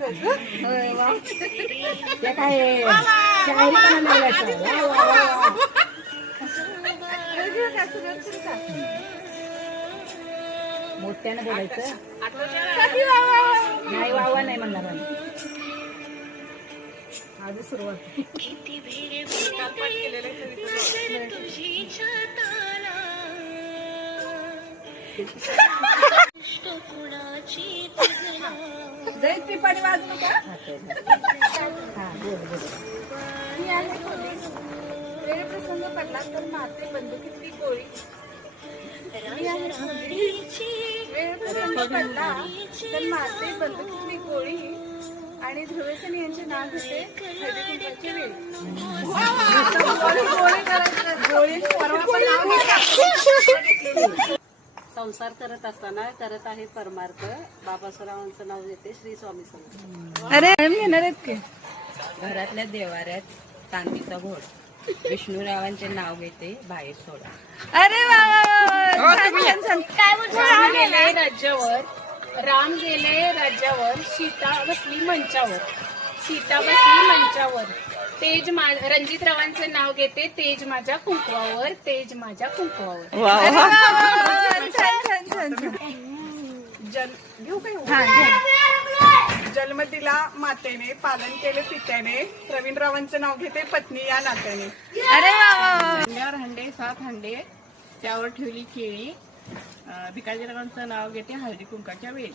करायचं. होय वा ते काय शायरी पण मोठ्यानं बोलायचं नाही वावा नाही म्हणणार आम्ही. आधी सुरुवात जाईल ती पाणी वाजू नका. हा बोल बोल. वेळ प्रसंग पडला तर माते बंदुकीतली गोळी. वेळ प्रसंग पडला तर माते बंदुकीतली गोळी आणि ध्रुवेसन यांचे नाव घेते हळदी-कुंकवाची वेळ. संसार करत असताना करत आहे परमार्थ. बाबासाहेबांचं नाव घेते श्री स्वामी समर्थ. अरे घेणार आहेत की घरातल्या देवाऱ्यात चांदीचा घोड. विष्णुरावांचे नाव घेते बाहेर सोडा. अरे वा वा वा छान. राम गेले राज्यावर, राम गेले राज्यावर, सीता बसली मंचावर, सीता बसली मंचावर. तेज रणजितरावांचे नाव घेते तेज माझ्या कुंकवावर, तेज माझ्या कुंकवावर. जन्म दिला मातेने, पालन केले पित्याने, प्रवीणरावांचं नाव घेते पत्नी या नात्याने. अरे वा वा. हंड्यावर हंडे 7 हंडे, त्यावर ठेवली केळी. भिकाजीरावांचं नाव घेते हळदी कुंकाच्या वेळी.